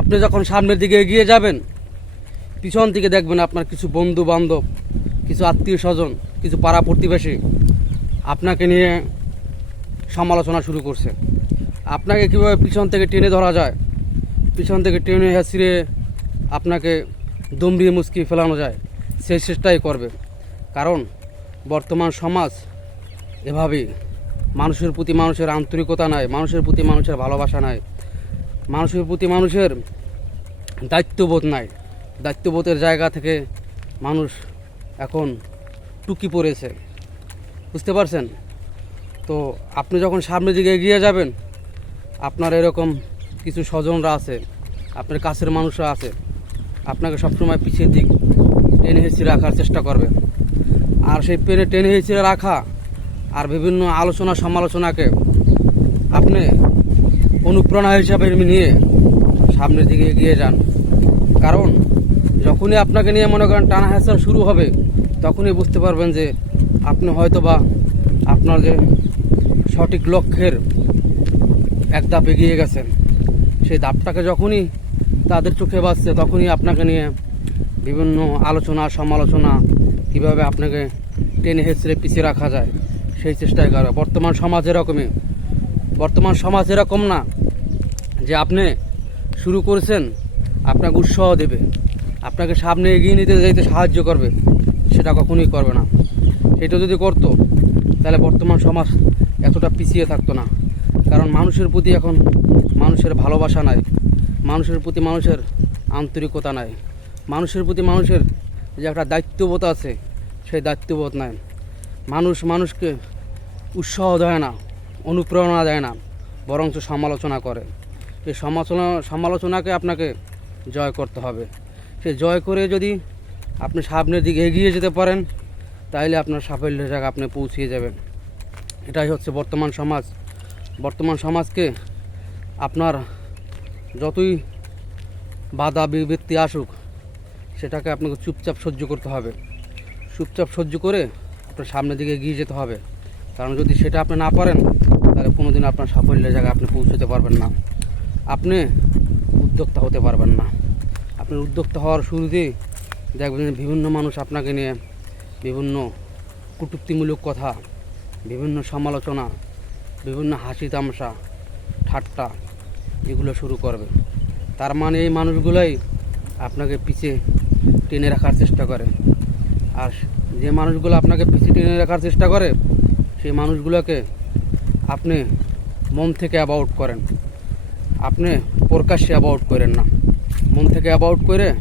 আপনি যখন সামনের দিকে এগিয়ে যাবেন, পিছন থেকে দেখবেন আপনার কিছু বন্ধু বান্ধব কিছু আত্মীয় স্বজন, কিছু পাড়া প্রতিবেশী আপনাকে নিয়ে সমালোচনা শুরু করছে। আপনাকে কীভাবে পিছন থেকে টেনে ধরা যায়? পিছন থেকে টেনে হেসড়ে আপনাকে দমড়িয়ে মুচকি ফেলানো যায় সেই চেষ্টাই করবে। কারণ বর্তমান সমাজ এভাবেই। মানুষের প্রতি মানুষের আন্তরিকতা নাই, মানুষের প্রতি মানুষের ভালোবাসা নাই। মানুষের প্রতি মানুষের দায়িত্ববোধ নাই। দায়িত্ববোধের জায়গা থেকে মানুষ এখন টুকি পড়েছে। বুঝতে পারছেন? তো আপনি যখন সামনের দিকে এগিয়ে যাবেন, আপনার এরকম কিছু স্বজনরা আছে, আপনার কাছের মানুষরা আছে, আপনাকে সবসময় পিছিয়ে দিক টেনে হেঁচড়ে রাখার চেষ্টা করবে। আর সেই পেনে টেনে হেঁচড়ে রাখা আর বিভিন্ন আলোচনা সমালোচনাকে আপনি অনুপ্রেরণা হিসাবে নিয়ে সামনের দিকে এগিয়ে যান। কারণ যখনই আপনাকে নিয়ে মনে করেন টানা হেঁচড় শুরু হবে, তখনই বুঝতে পারবেন যে আপনি হয়তো বা আপনার যে সঠিক লক্ষ্যের এক ধাপ এগিয়ে গেছেন। সেই ধাপটাকে যখনই তাদের চোখে বাঁচছে, তখনই আপনাকে নিয়ে বিভিন্ন আলোচনা, সমালোচনা কীভাবে আপনাকে টেনে হেঁচড়ে পিছিয়ে রাখা যায়, সেই চেষ্টাই করবে বর্তমান সমাজ এরকমই। বর্তমান সমাজ এরকম না। যে আপনি শুরু করেছেন, আপনাকে উৎসাহ দেবে। আপনাকে সামনে এগিয়ে নিতে যাইতে সাহায্য করবে, সেটা কখনোই করবে না। সেটা যদি করতো, তাহলে বর্তমান সমাজ এতটা পিছিয়ে থাকতো না। কারণ মানুষের প্রতি এখন মানুষের ভালোবাসা নাই। মানুষের প্রতি মানুষের আন্তরিকতা নাই। মানুষের প্রতি মানুষের যে একটা দায়িত্ববোধ আছে, সেই দায়িত্ববোধ নাই। মানুষ মানুষকে উৎসাহ দেয় না, অনুপ্রেরণা দেয় না, বরঞ্চ সমালোচনা করে। এই সমালোচনা সমালোচনাকে আপনাকে জয় করতে হবে। সে জয় করে যদি আপনি সামনের দিকে এগিয়ে যেতে পারেন তাহলে আপনার সাফল্যের জায়গা আপনি পৌঁছিয়ে যাবেন। এটাই হচ্ছে বর্তমান সমাজ। বর্তমান সমাজকে আপনার যতই বাধা বিবৃত্তি আসুক, সেটাকে আপনাকে চুপচাপ সহ্য করতে হবে। চুপচাপ সহ্য করে আপনার সামনের দিকে এগিয়ে যেতে হবে। কারণ যদি সেটা আপনি না পারেন, তাহলে কোনো দিন আপনার সাফল্যের জায়গায় আপনি পৌঁছতে পারবেন না। আপনি উদ্যোক্তা হতে পারবেন না। আপনি উদ্যোক্তা হওয়ার শুরুতেই দেখবেন বিভিন্ন মানুষ আপনাকে নিয়ে বিভিন্ন কটূক্তিমূলক কথা, বিভিন্ন সমালোচনা, বিভিন্ন হাসি তামাশা ঠাট্টা এগুলো শুরু করবে। তার মানে এই মানুষগুলোই আপনাকে পিছিয়ে টেনে রাখার চেষ্টা করে। আর যে মানুষগুলো আপনাকে পিছিয়ে টেনে রাখার চেষ্টা করে, সেই মানুষগুলোকে আপনি মন থেকে অ্যাবাউট করেন। আপনি প্রকাশ্যে অ্যাবাউট করেন না। মন থেকে অ্যাবাউট করে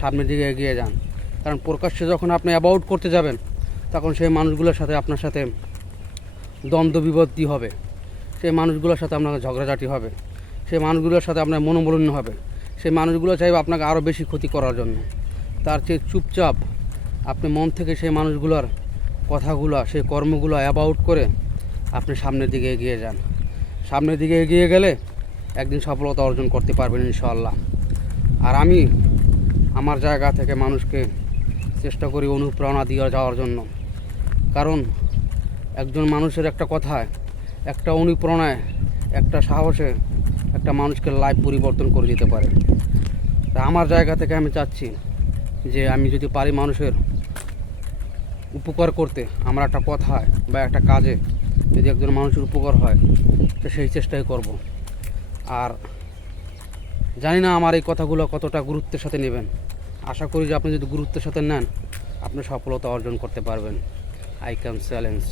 সামনের দিকে এগিয়ে যান। কারণ প্রকাশ্যে যখন আপনি অ্যাবাউট করতে যাবেন, তখন সেই মানুষগুলোর সাথে আপনার সাথে দ্বন্দ্ব বিভক্তি হবে। সেই মানুষগুলোর সাথে আপনাকে ঝগড়াঝাটি হবে। সেই মানুষগুলোর সাথে আপনার মনোমলিন্য হবে। সেই মানুষগুলো চাইবে আপনাকে আরও বেশি ক্ষতি করার জন্য। তার চেয়ে চুপচাপ আপনি মন থেকে সেই মানুষগুলোর কথাগুলো, সেই কর্মগুলো অ্যাবাউট করে আপনি সামনের দিকে এগিয়ে যান। সামনের দিকে এগিয়ে গেলে একদিন সফলতা অর্জন করতে পারবেন ইনশাআল্লাহ। আর আমি আমার জায়গা থেকে মানুষকে চেষ্টা করি অনুপ্রেরণা দিয়ে যাওয়ার জন্য। কারণ একজন মানুষের একটা কথায়, একটা অনুপ্রেরণায়, একটা সাহসে একটা মানুষকে লাইফ পরিবর্তন করে দিতে পারে। তা আমার জায়গা থেকে আমি চাচ্ছি যে আমি যদি পারি মানুষের উপকার করতে, আমার একটা কথায় বা একটা কাজে যদি একজন মানুষের উপকার হয়, তো সেই চেষ্টাই করব। আর জানি না আমার এই কথাগুলো কতটা গুরুত্বের সাথে নেবেন। আশা করি যে আপনি যদি গুরুত্বের সাথে নেন, আপনি সফলতা অর্জন করতে পারবেন। I can challenge